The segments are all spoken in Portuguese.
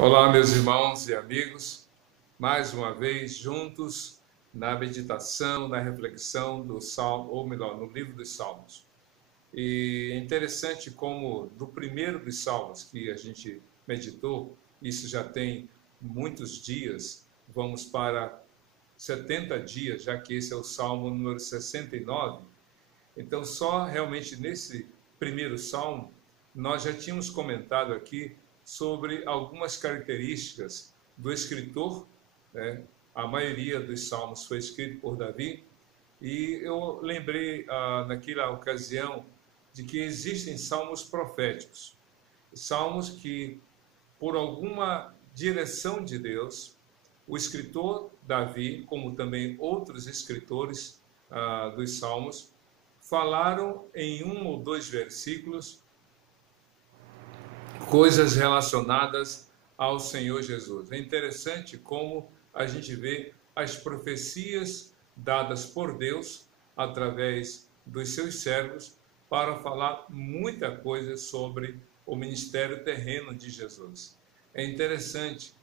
Olá, meus irmãos e amigos, mais uma vez juntos na meditação, na reflexão do Salmo, ou melhor, no livro dos Salmos. E é interessante como do primeiro dos Salmos que a gente meditou, isso já tem muitos dias, vamos para 70 dias, já que esse é o Salmo número 69. Então, só realmente nesse primeiro salmo, nós já tínhamos comentado aqui sobre algumas características do escritor, né? A maioria dos salmos foi escrito por Davi, e eu lembrei naquela ocasião de que existem salmos proféticos, salmos que, por alguma direção de Deus, o escritor Davi, como também outros escritores dos salmos, falaram em um ou dois versículos coisas relacionadas ao Senhor Jesus. É interessante como a gente vê as profecias dadas por Deus através dos seus servos para falar muita coisa sobre o ministério terreno de Jesus. É interessante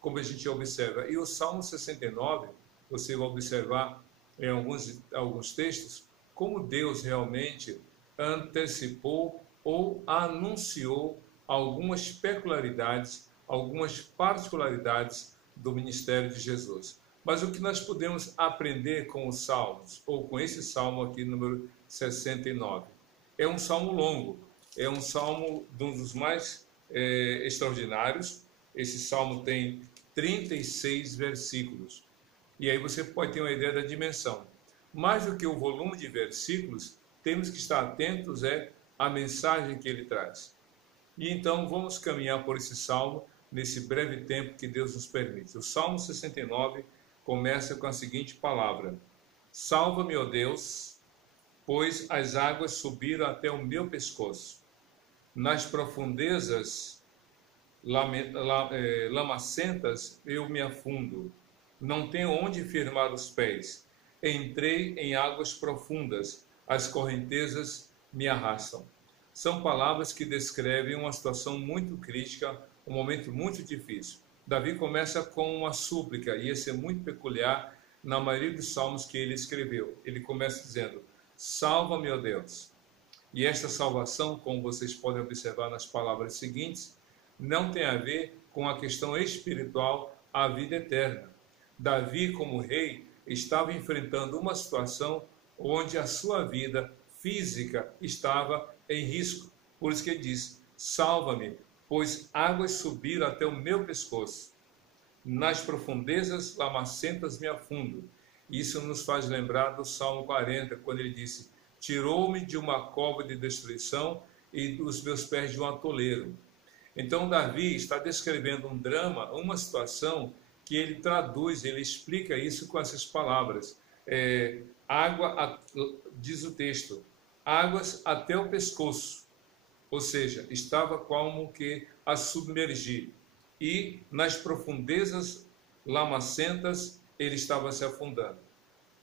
como a gente observa. E o Salmo 69, você vai observar em alguns textos, como Deus realmente antecipou ou anunciou algumas peculiaridades, algumas particularidades do ministério de Jesus. Mas o que nós podemos aprender com os salmos, ou com esse salmo aqui, número 69? É um salmo longo, é um salmo um dos mais extraordinários. Esse salmo tem 36 versículos. E aí você pode ter uma ideia da dimensão. Mais do que o volume de versículos, temos que estar atentos à mensagem que ele traz. E então vamos caminhar por esse salmo nesse breve tempo que Deus nos permite. O Salmo 69 começa com a seguinte palavra: Salva-me, ó Deus, pois as águas subiram até o meu pescoço. Nas profundezas lamacentas eu me afundo. Não tenho onde firmar os pés. Entrei em águas profundas, as correntezas me arrastam. São palavras que descrevem uma situação muito crítica, um momento muito difícil. Davi começa com uma súplica, e esse é muito peculiar na maioria dos salmos que ele escreveu. Ele começa dizendo: Salva-me, ó Deus. E esta salvação, como vocês podem observar nas palavras seguintes, não tem a ver com a questão espiritual, a vida eterna. Davi, como rei, estava enfrentando uma situação onde a sua vida física estava em risco. Por isso que ele diz: salva-me, pois águas subiram até o meu pescoço. Nas profundezas lamacentas me afundo. Isso nos faz lembrar do Salmo 40, quando ele disse: tirou-me de uma cova de destruição e dos meus pés de um atoleiro. Então Davi está descrevendo um drama, uma situação que ele traduz, ele explica isso com essas palavras. Diz o texto, águas até o pescoço, ou seja, estava como que a submergir, e nas profundezas lamacentas ele estava se afundando.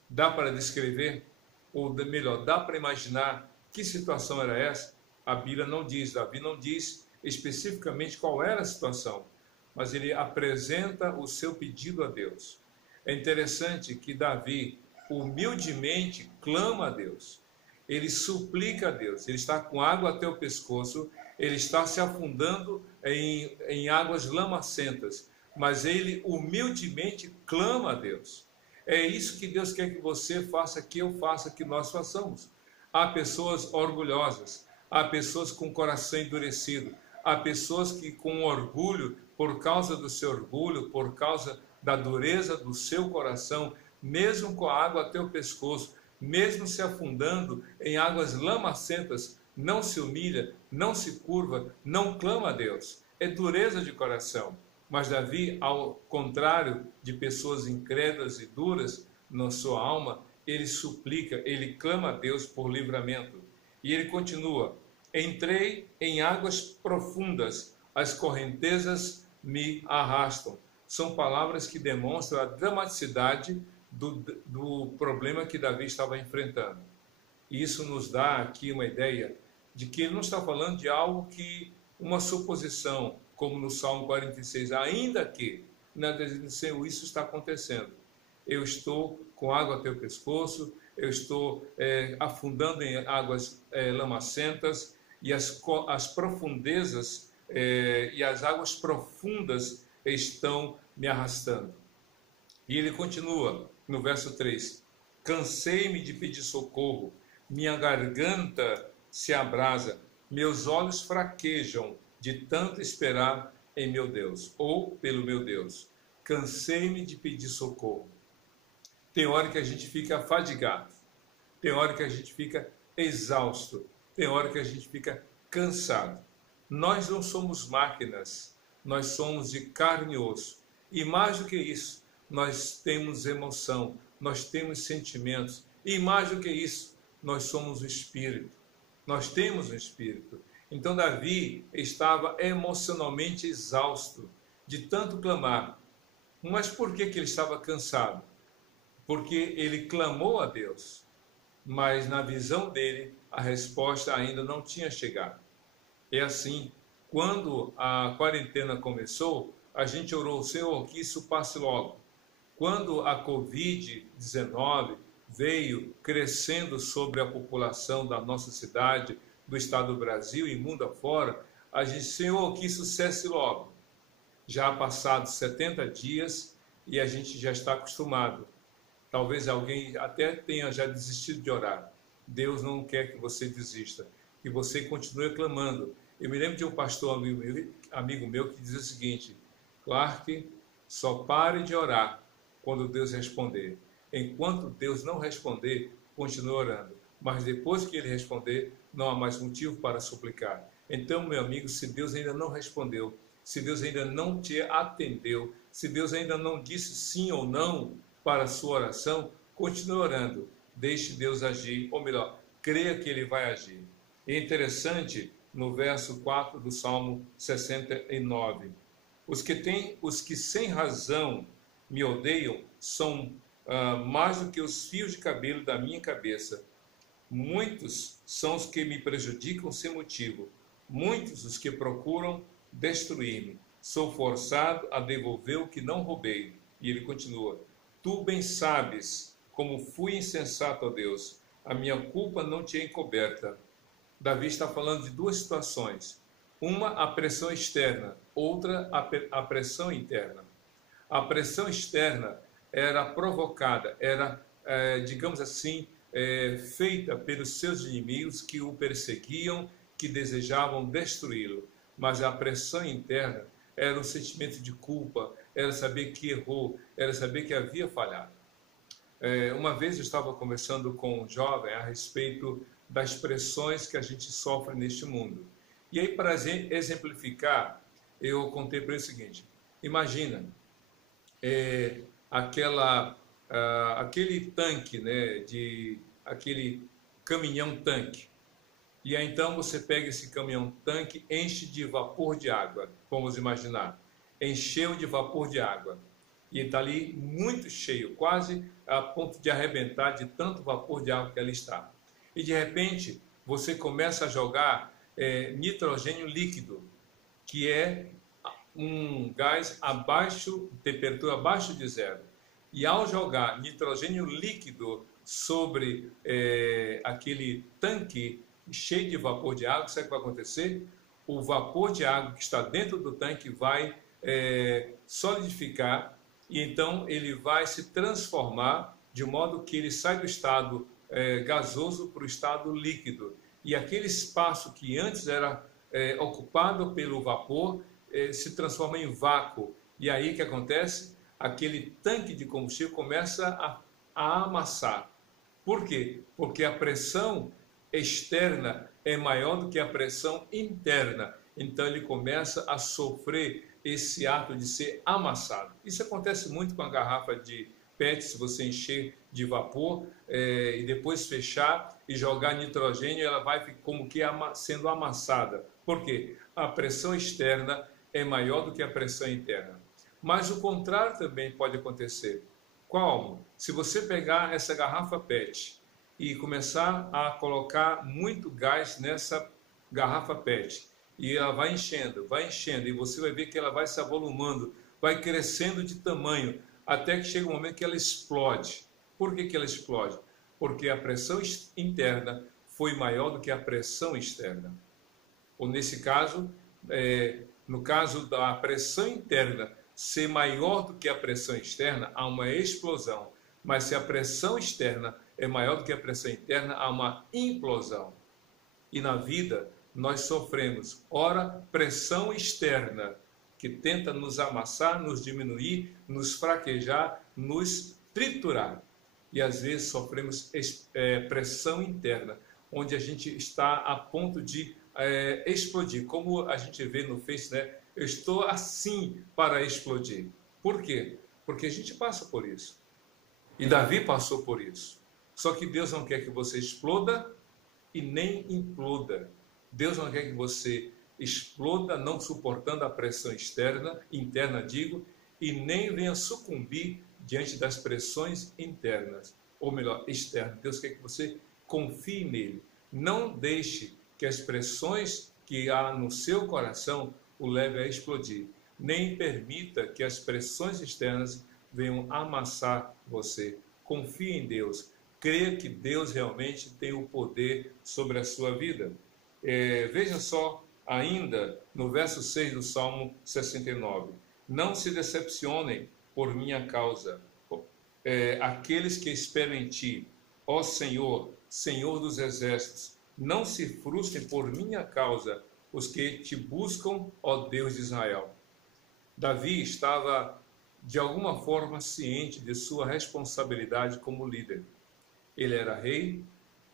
Dá para descrever, ou melhor, dá para imaginar que situação era essa? A Bíblia não diz, Davi não diz especificamente qual era a situação, mas ele apresenta o seu pedido a Deus. É interessante que Davi humildemente clama a Deus, ele suplica a Deus, ele está com água até o pescoço, ele está se afundando em águas lamacentas, mas ele humildemente clama a Deus. É isso que Deus quer que você faça, que eu faça, que nós façamos. Há pessoas orgulhosas, há pessoas com o coração endurecido, há pessoas que com orgulho, por causa do seu orgulho, por causa da dureza do seu coração, mesmo com a água até o pescoço, mesmo se afundando em águas lamacentas, não se humilha, não se curva, não clama a Deus. É dureza de coração. Mas Davi, ao contrário de pessoas incrédulas e duras na sua alma, ele suplica, ele clama a Deus por livramento. E ele continua: entrei em águas profundas, as correntezas me arrastam. São palavras que demonstram a dramaticidade do problema que Davi estava enfrentando. E isso nos dá aqui uma ideia de que ele não está falando de algo que, uma suposição, como no Salmo 46, ainda que, na desejo, Senhor, isso está acontecendo. Eu estou com água até o pescoço, eu estou afundando em águas lamacentas, e as profundezas e as águas profundas estão me arrastando. E ele continua no verso 3: cansei-me de pedir socorro, minha garganta se abrasa, meus olhos fraquejam de tanto esperar em meu Deus, ou pelo meu Deus. Cansei-me de pedir socorro. Tem hora que a gente fica fadigado, tem hora que a gente fica exausto, tem hora que a gente fica cansado. Nós não somos máquinas, nós somos de carne e osso. E mais do que isso, nós temos emoção, nós temos sentimentos. E mais do que isso, nós somos o Espírito. Nós temos o Espírito. Então Davi estava emocionalmente exausto de tanto clamar. Mas por que ele estava cansado? Porque ele clamou a Deus, mas na visão dele a resposta ainda não tinha chegado. É assim, quando a quarentena começou, a gente orou: Senhor, que isso passe logo. Quando a Covid-19 veio crescendo sobre a população da nossa cidade, do estado do Brasil e mundo afora, a gente: Senhor, que isso cesse logo. Já passados 70 dias e a gente já está acostumado. Talvez alguém até tenha já desistido de orar. Deus não quer que você desista, que você continue clamando. Eu me lembro de um pastor amigo meu que dizia o seguinte: Clark, só pare de orar quando Deus responder. Enquanto Deus não responder, continue orando. Mas depois que ele responder, não há mais motivo para suplicar. Então, meu amigo, se Deus ainda não respondeu, se Deus ainda não te atendeu, se Deus ainda não disse sim ou não para a sua oração, continue orando. Deixe Deus agir, ou melhor, creia que ele vai agir. É interessante, no verso 4 do Salmo 69, os que sem razão me odeiam são mais do que os fios de cabelo da minha cabeça. Muitos são os que me prejudicam sem motivo, muitos os que procuram destruir-me. Sou forçado a devolver o que não roubei. E ele continua: tu bem sabes como fui insensato a Deus, a minha culpa não te é encoberta. Davi está falando de duas situações: uma, a pressão externa; outra, a pressão interna. A pressão externa era provocada, era, digamos assim, feita pelos seus inimigos que o perseguiam, que desejavam destruí-lo. Mas a pressão interna era o sentimento de culpa, era saber que errou, era saber que havia falhado. Uma vez eu estava conversando com um jovem a respeito das pressões que a gente sofre neste mundo. E aí, para exemplificar, eu contei para ele o seguinte: imagina aquele tanque, né, aquele caminhão-tanque. E aí, então, você pega esse caminhão-tanque, enche de vapor de água, vamos imaginar. Encheu de vapor de água. E está ali muito cheio, quase a ponto de arrebentar de tanto vapor de água que ali está. E, de repente, você começa a jogar nitrogênio líquido, que é um gás temperatura abaixo de zero. E ao jogar nitrogênio líquido sobre aquele tanque cheio de vapor de água, sabe o que vai acontecer? O vapor de água que está dentro do tanque vai solidificar, e então ele vai se transformar de modo que ele sai do estado gasoso para o estado líquido. E aquele espaço que antes era ocupado pelo vapor se transforma em vácuo. E aí o que acontece? Aquele tanque de combustível começa a amassar. Por quê? Porque a pressão externa é maior do que a pressão interna. Então ele começa a sofrer esse ato de ser amassado. Isso acontece muito com a garrafa de PET, se você encher de vapor e depois fechar e jogar nitrogênio, ela vai como que sendo amassada. Por quê? A pressão externa é maior do que a pressão interna. Mas o contrário também pode acontecer. Como? Se você pegar essa garrafa PET e começar a colocar muito gás nessa garrafa PET e ela vai enchendo, e você vai ver que ela vai se avolumando, vai crescendo de tamanho, até que chega um momento que ela explode. Por que ela explode? Porque a pressão interna foi maior do que a pressão externa. Ou nesse caso, no caso da pressão interna ser maior do que a pressão externa, há uma explosão. Mas se a pressão externa é maior do que a pressão interna, há uma implosão. E na vida, nós sofremos, ora, pressão externa, que tenta nos amassar, nos diminuir, nos fraquejar, nos triturar. E às vezes sofremos pressão interna, onde a gente está a ponto de explodir. Como a gente vê no Face, né? Eu estou assim para explodir. Por quê? Porque a gente passa por isso. E Davi passou por isso. Só que Deus não quer que você exploda e nem imploda. Deus não quer que você exploda, não suportando a pressão interna digo, e nem venha sucumbir diante das pressões internas, ou melhor, externas. Deus quer que você confie nele. Não deixe que as pressões que há no seu coração o leve a explodir. Nem permita que as pressões externas venham amassar você. Confie em Deus. Creia que Deus realmente tem o poder sobre a sua vida. Veja só ainda no verso 6 do Salmo 69. Não se decepcionem por minha causa, aqueles que esperam em ti, ó Senhor, Senhor dos exércitos. Não se frustrem por minha causa os que te buscam, ó Deus de Israel. Davi estava, de alguma forma, ciente de sua responsabilidade como líder. Ele era rei,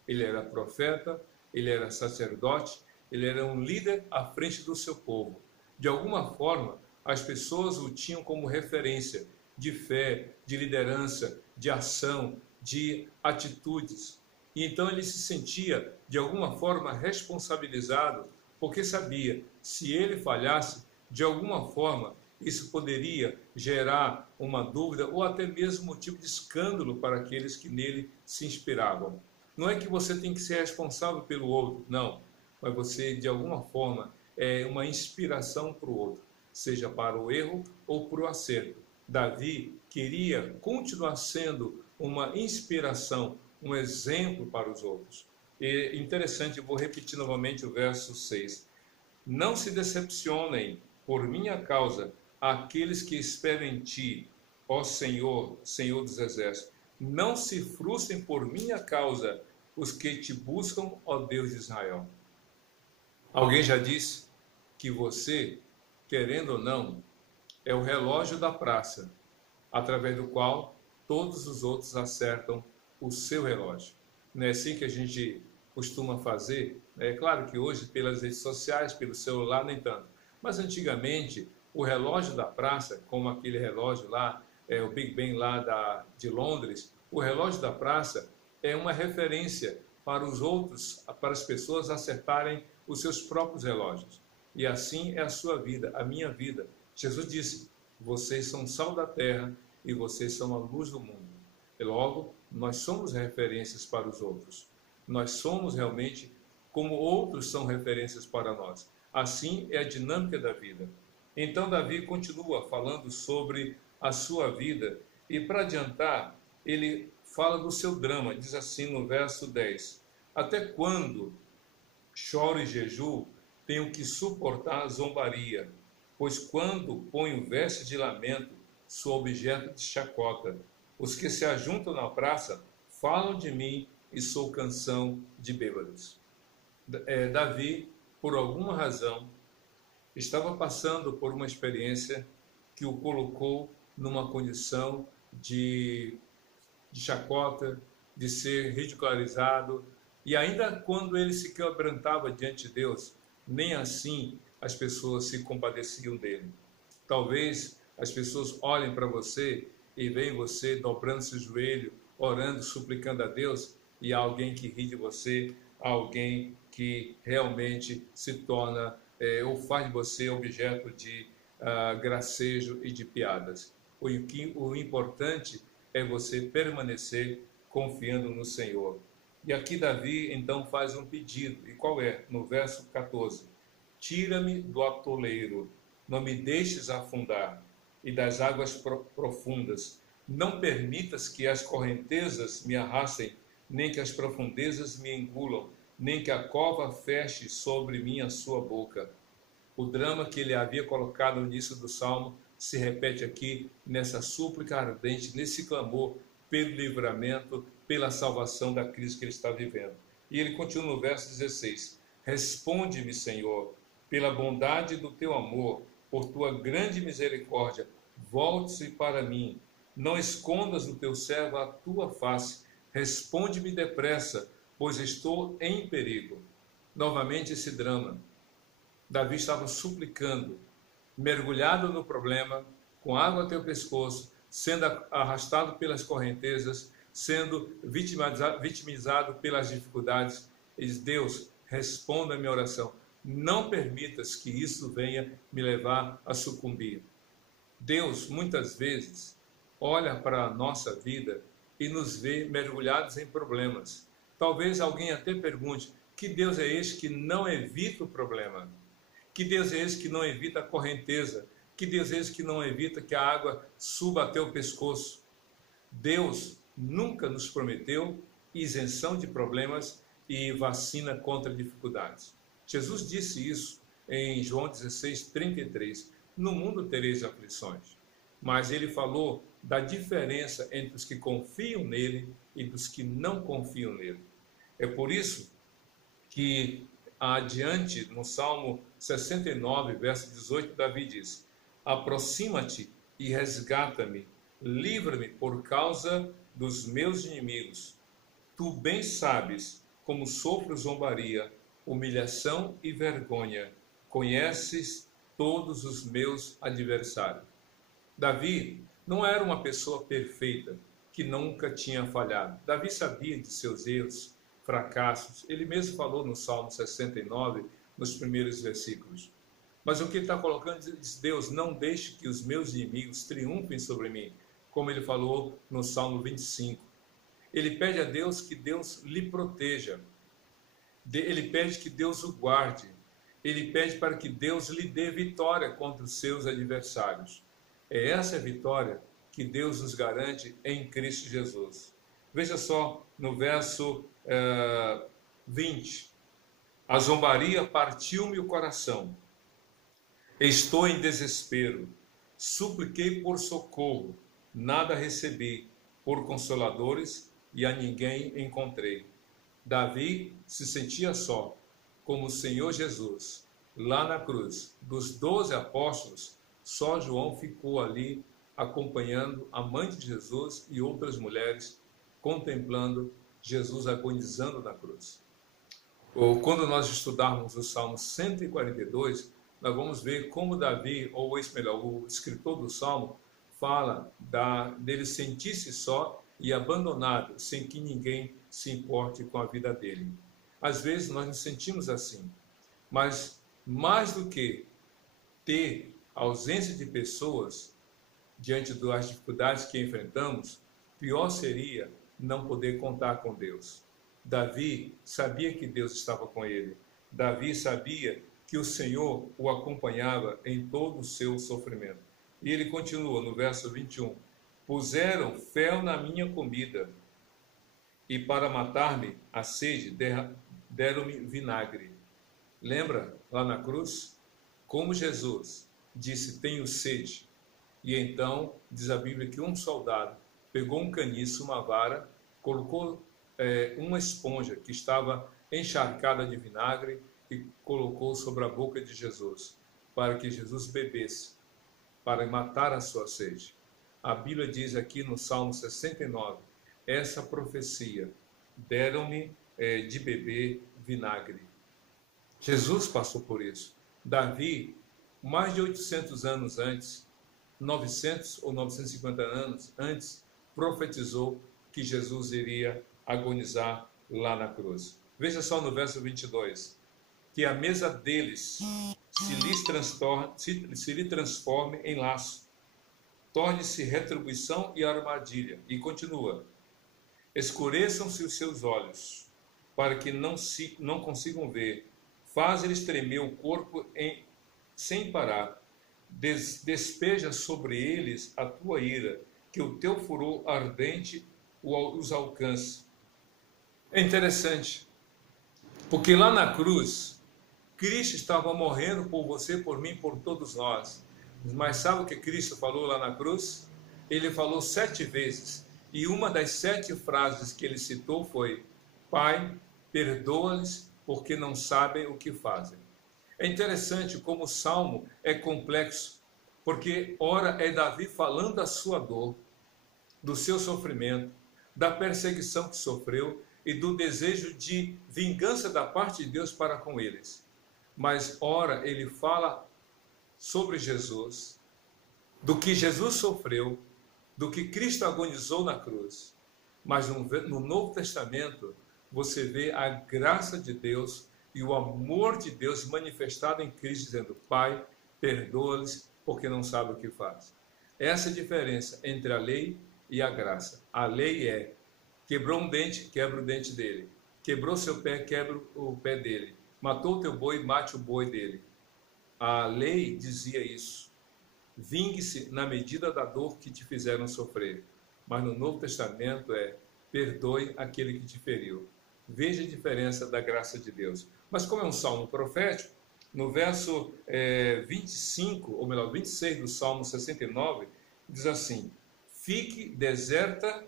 ele era profeta, ele era sacerdote, ele era um líder à frente do seu povo. De alguma forma, as pessoas o tinham como referência de fé, de liderança, de ação, de atitudes. E então ele se sentia, de alguma forma, responsabilizado, porque sabia, se ele falhasse, de alguma forma, isso poderia gerar uma dúvida ou até mesmo motivo de escândalo para aqueles que nele se inspiravam. Não é que você tem que ser responsável pelo outro, não. Mas você, de alguma forma, é uma inspiração para o outro, seja para o erro ou para o acerto. Davi queria continuar sendo uma inspiração, um exemplo para os outros. E interessante, eu vou repetir novamente o verso 6. Não se decepcionem por minha causa aqueles que esperam em ti, ó Senhor, Senhor dos exércitos. Não se frustrem por minha causa os que te buscam, ó Deus de Israel. Alguém já disse que você, querendo ou não, é o relógio da praça, através do qual todos os outros acertam o seu relógio. Não é assim que a gente costuma fazer? É claro que hoje, pelas redes sociais, pelo celular, nem tanto. Mas antigamente, o relógio da praça, como aquele relógio lá, o Big Ben lá de Londres, o relógio da praça é uma referência para os outros, para as pessoas acertarem os seus próprios relógios. E assim é a sua vida, a minha vida. Jesus disse, vocês são sal da terra e vocês são a luz do mundo. E logo, nós somos referências para os outros. Nós somos realmente como outros são referências para nós. Assim é a dinâmica da vida. Então Davi continua falando sobre a sua vida e para adiantar, ele fala do seu drama, diz assim no verso 10. Até quando choro e jejuo, tenho que suportar a zombaria, pois quando ponho veste de lamento, sou objeto de chacota. Os que se ajuntam na praça falam de mim e sou canção de bêbados. Davi, por alguma razão, estava passando por uma experiência que o colocou numa condição de chacota, de ser ridicularizado, e ainda quando ele se quebrantava diante de Deus, nem assim as pessoas se compadeciam dele. Talvez as pessoas olhem para você e veem você dobrando seu joelho, orando, suplicando a Deus, e há alguém que ri de você, há alguém que realmente se torna ou faz de você objeto de gracejo e de piadas. O importante é você permanecer confiando no Senhor. E aqui Davi então faz um pedido, e qual é? No verso 14. tira-me do atoleiro, não me deixes afundar, e das águas profundas. Não permitas que as correntezas me arrastem, nem que as profundezas me engulam, nem que a cova feche sobre mim a sua boca. O drama que ele havia colocado no início do Salmo se repete aqui nessa súplica ardente, nesse clamor pelo livramento, pela salvação da crise que ele está vivendo. E ele continua no verso 16: Responde-me, Senhor, pela bondade do teu amor, por tua grande misericórdia, volte-se para mim. Não escondas do teu servo a tua face. Responde-me depressa, pois estou em perigo. Novamente esse drama. Davi estava suplicando, mergulhado no problema, com água até o pescoço, sendo arrastado pelas correntezas, sendo vitimizado pelas dificuldades. Ele diz: Deus, responda a minha oração. Não permitas que isso venha me levar a sucumbir. Deus, muitas vezes, olha para a nossa vida e nos vê mergulhados em problemas. Talvez alguém até pergunte: que Deus é esse que não evita o problema? Que Deus é esse que não evita a correnteza? Que Deus é esse que não evita que a água suba até o pescoço? Deus nunca nos prometeu isenção de problemas e vacina contra dificuldades. Jesus disse isso em João 16:33. No mundo tereis aflições. Mas ele falou da diferença entre os que confiam nele e dos que não confiam nele. É por isso que adiante, no Salmo 69, verso 18, Davi diz: Aproxima-te e resgata-me, livra-me por causa dos meus inimigos. Tu bem sabes como sofro zombaria, humilhação e vergonha. Conheces todos os meus adversários. Davi não era uma pessoa perfeita, que nunca tinha falhado. Davi sabia de seus erros, fracassos. Ele mesmo falou no Salmo 69, nos primeiros versículos. Mas o que ele está colocando diz: Deus, não deixe que os meus inimigos triunfem sobre mim, como ele falou no Salmo 25. Ele pede a Deus que Deus lhe proteja. Ele pede que Deus o guarde. Ele pede para que Deus lhe dê vitória contra os seus adversários. É essa vitória que Deus nos garante em Cristo Jesus. Veja só no verso 20. A zombaria partiu-me o coração. Estou em desespero. Supliquei por socorro. Nada recebi. Por consoladores e a ninguém encontrei. Davi se sentia só, como o Senhor Jesus, lá na cruz. Dos 12 apóstolos, só João ficou ali acompanhando a mãe de Jesus e outras mulheres, contemplando Jesus agonizando na cruz. Ou quando nós estudarmos o Salmo 142, nós vamos ver como Davi, ou melhor, o escritor do Salmo, fala dele sentir-se só e abandonado, sem que ninguém se importe com a vida dele. Às vezes nós nos sentimos assim, mas mais do que ter ausência de pessoas diante das dificuldades que enfrentamos, pior seria não poder contar com Deus. Davi sabia que Deus estava com ele. Davi sabia que o Senhor o acompanhava em todo o seu sofrimento. E ele continua no verso 21. Puseram fel na minha comida, e para matar-me a sede deram-me vinagre. Lembra lá na cruz? Como Jesus disse: tenho sede. E então, diz a Bíblia que um soldado pegou um caniço, uma vara, colocou uma esponja que estava encharcada de vinagre e colocou sobre a boca de Jesus, para que Jesus bebesse, para matar a sua sede. A Bíblia diz aqui no Salmo 69, essa profecia: deram-me de beber vinagre. Jesus passou por isso. Davi, mais de 800 anos antes, 900 ou 950 anos antes, profetizou que Jesus iria agonizar lá na cruz. Veja só no verso 22, que a mesa deles se lhe transforme em laço, torne-se retribuição e armadilha. E continua: escureçam-se os seus olhos, para que não consigam ver, faz-lhes tremer o corpo sem parar. Despeja sobre eles a tua ira, que o teu furor ardente os alcance. É interessante, porque lá na cruz, Cristo estava morrendo por você, por mim, por todos nós. Mas sabe o que Cristo falou lá na cruz? Ele falou 7 vezes. E uma das 7 frases que ele citou foi: Pai, perdoa-lhes, porque não sabem o que fazem. É interessante como o Salmo é complexo, porque ora é Davi falando da sua dor, do seu sofrimento, da perseguição que sofreu e do desejo de vingança da parte de Deus para com eles. Mas ora ele fala sobre Jesus, do que Jesus sofreu, do que Cristo agonizou na cruz. Mas no Novo Testamento você vê a graça de Deus e o amor de Deus manifestado em Cristo, dizendo: Pai, perdoa-lhes, porque não sabem o que fazem. Essa é a diferença entre a lei e a graça. A lei é: quebrou um dente, quebra o dente dele. Quebrou seu pé, quebra o pé dele. Matou o teu boi, mate o boi dele. A lei dizia isso: vingue-se na medida da dor que te fizeram sofrer. Mas no Novo Testamento é: perdoe aquele que te feriu. Veja a diferença da graça de Deus. Mas como é um salmo profético, no verso 25, ou melhor, 26 do Salmo 69, diz assim: fique deserta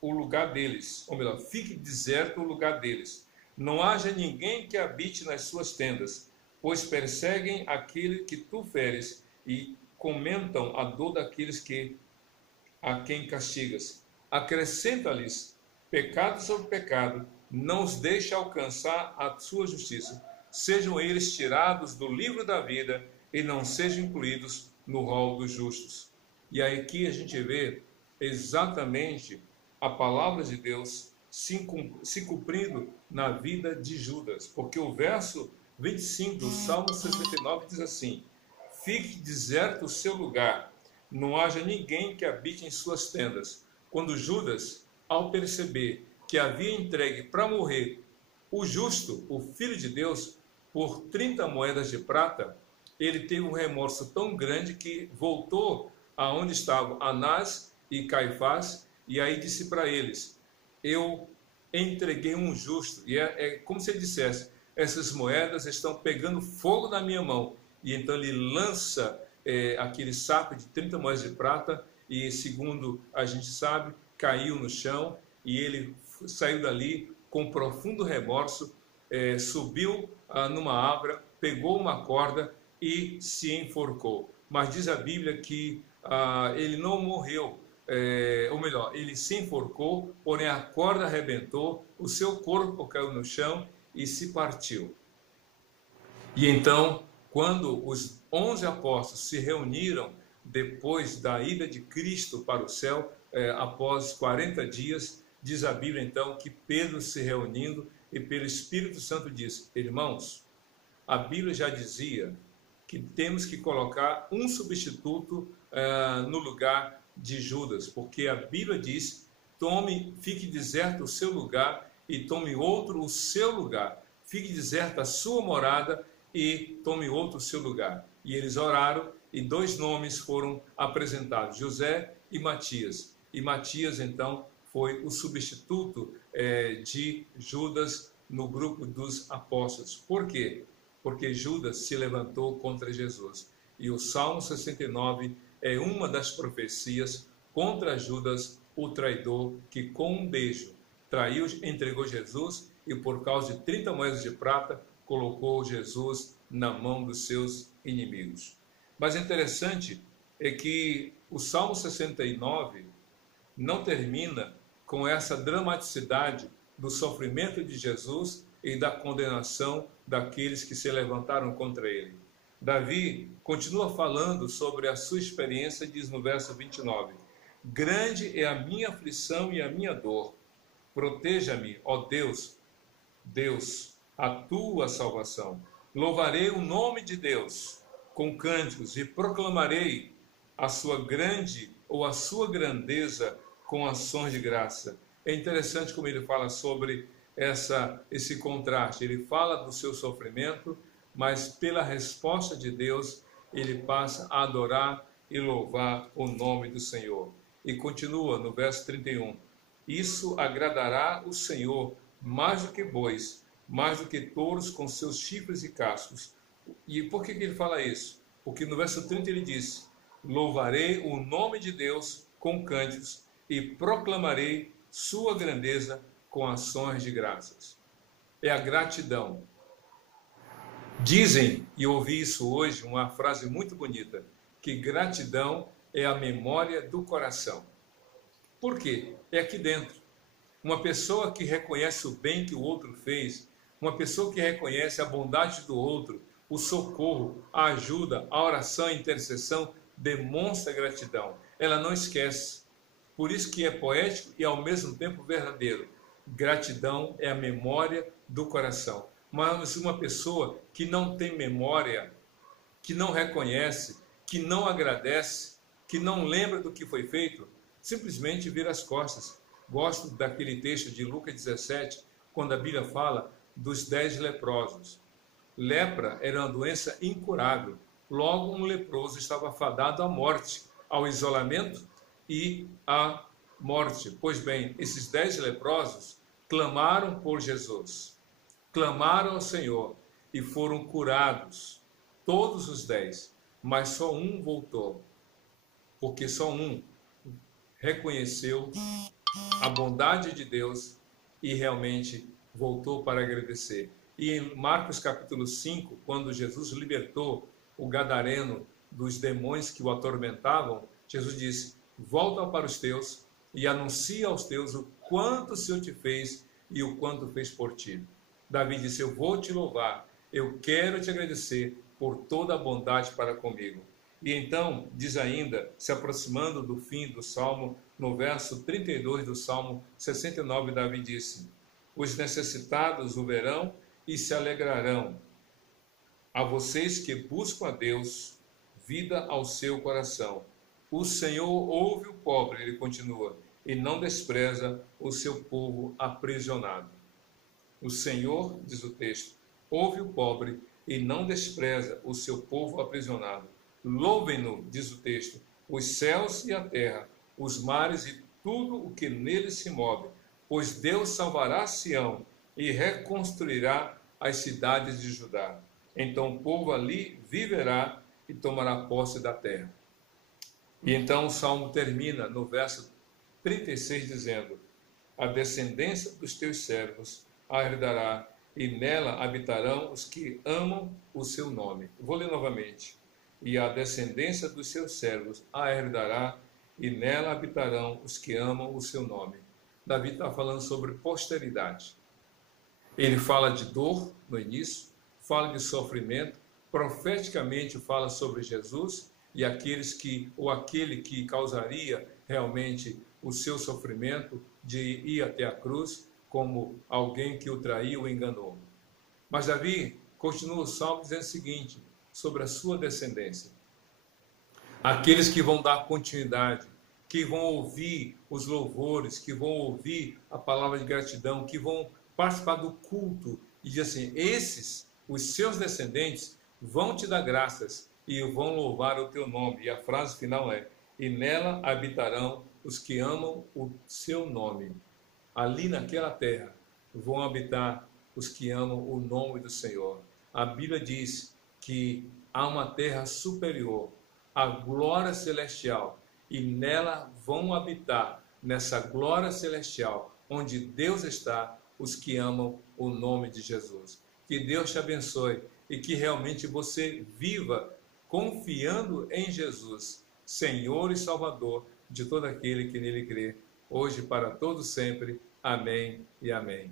o lugar deles, ou melhor, fique deserto o lugar deles. Não haja ninguém que habite nas suas tendas, pois perseguem aquele que tu feres e comentam a dor daqueles a quem castigas. Acrescenta-lhes pecado sobre pecado, não os deixe alcançar a sua justiça. Sejam eles tirados do livro da vida e não sejam incluídos no rol dos justos. E aí aqui a gente vê exatamente a palavra de Deus se cumprindo na vida de Judas, porque o verso 25 do Salmo 69 diz assim: fique deserto o seu lugar, não haja ninguém que habite em suas tendas. Quando Judas, ao perceber que havia entregue para morrer o justo, o Filho de Deus, por 30 moedas de prata, ele teve um remorso tão grande que voltou aonde estavam Anás e Caifás, e aí disse para eles: eu entreguei um justo. E é como se ele dissesse: essas moedas estão pegando fogo na minha mão. E então ele lança aquele saco de 30 moedas de prata, e segundo a gente sabe, caiu no chão, e ele saiu dali com profundo remorso, subiu numa árvore, pegou uma corda e se enforcou. Mas diz a Bíblia que ele não morreu, ou melhor, ele se enforcou, porém a corda arrebentou, o seu corpo caiu no chão e se partiu. E então, quando os 11 apóstolos se reuniram depois da ida de Cristo para o céu, após 40 dias, diz a Bíblia então que Pedro se reunindo e pelo Espírito Santo diz: irmãos, a Bíblia já dizia que temos que colocar um substituto no lugar de Judas, porque a Bíblia diz: fique deserto o seu lugar e tome outro o seu lugar. Fique deserta a sua morada e tome outro o seu lugar. E eles oraram e 2 nomes foram apresentados: José e Matias. E Matias então foi o substituto de Judas no grupo dos apóstolos. Por quê? Porque Judas se levantou contra Jesus. E o Salmo 69 é uma das profecias contra Judas, o traidor, que com um beijo traiu, entregou Jesus e por causa de 30 moedas de prata colocou Jesus na mão dos seus inimigos. Mas interessante é que o Salmo 69 não termina com essa dramaticidade do sofrimento de Jesus e da condenação daqueles que se levantaram contra ele. Davi continua falando sobre a sua experiência, diz no verso 29: grande é a minha aflição e a minha dor. Proteja-me, ó Deus, a tua salvação. Louvarei o nome de Deus com cânticos e proclamarei a sua grande ou a sua grandeza com ações de graça. É interessante como ele fala sobre esse contraste. Ele fala do seu sofrimento, mas pela resposta de Deus, ele passa a adorar e louvar o nome do Senhor. E continua no verso 31. Isso agradará o Senhor mais do que bois, mais do que touros com seus chifres e cascos. E por que ele fala isso? Porque no verso 30 ele diz: louvarei o nome de Deus com cânticos e proclamarei sua grandeza com ações de graças. É a gratidão. Dizem, e eu ouvi isso hoje, uma frase muito bonita, que gratidão é a memória do coração. Por quê? É aqui dentro. Uma pessoa que reconhece o bem que o outro fez, uma pessoa que reconhece a bondade do outro, o socorro, a ajuda, a oração, a intercessão, demonstra gratidão. Ela não esquece. Por isso que é poético e ao mesmo tempo verdadeiro. Gratidão é a memória do coração. Mas uma pessoa que não tem memória, que não reconhece, que não agradece, que não lembra do que foi feito, simplesmente vira as costas. Gosto daquele texto de Lucas 17, quando a Bíblia fala dos 10 leprosos. Lepra era uma doença incurável. Logo, um leproso estava fadado à morte, ao isolamento e à morte. Pois bem, esses 10 leprosos clamaram por Jesus, clamaram ao Senhor e foram curados, todos os 10, mas só um voltou, porque só um reconheceu a bondade de Deus e realmente voltou para agradecer. E em Marcos capítulo 5, quando Jesus libertou o gadareno dos demônios que o atormentavam, Jesus disse: volta para os teus e anuncia aos teus o quanto o Senhor te fez e o quanto fez por ti. Davi disse: eu vou te louvar, eu quero te agradecer por toda a bondade para comigo. E então, diz ainda, se aproximando do fim do Salmo, no verso 32 do Salmo 69, Davi disse: os necessitados o verão e se alegrarão. A vocês que buscam a Deus, vida ao seu coração. O Senhor ouve o pobre, ele continua, e não despreza o seu povo aprisionado. O Senhor, diz o texto, ouve o pobre e não despreza o seu povo aprisionado. Louvem-no, diz o texto, os céus e a terra, os mares e tudo o que neles se move, pois Deus salvará Sião e reconstruirá as cidades de Judá. Então o povo ali viverá e tomará posse da terra. E então o Salmo termina no verso 36 dizendo: a descendência dos teus servos a herdará, e nela habitarão os que amam o seu nome. Vou ler novamente. E a descendência dos seus servos a herdará, e nela habitarão os que amam o seu nome. Davi está falando sobre posteridade. Ele fala de dor no início, fala de sofrimento, profeticamente fala sobre Jesus e aquele que causaria realmente o seu sofrimento de ir até a cruz, como alguém que o traiu e enganou. Mas Davi continua o salmo dizendo o seguinte, sobre a sua descendência: aqueles que vão dar continuidade, que vão ouvir os louvores, que vão ouvir a palavra de gratidão, que vão participar do culto, e diz assim: esses, os seus descendentes, vão te dar graças e vão louvar o teu nome. E a frase final é: e nela habitarão os que amam o seu nome. Ali naquela terra vão habitar os que amam o nome do Senhor. A Bíblia diz que há uma terra superior, a glória celestial, e nela vão habitar, nessa glória celestial, onde Deus está, os que amam o nome de Jesus. Que Deus te abençoe e que realmente você viva confiando em Jesus, Senhor e Salvador de todo aquele que nele crê, hoje para todos sempre. Amém e amém.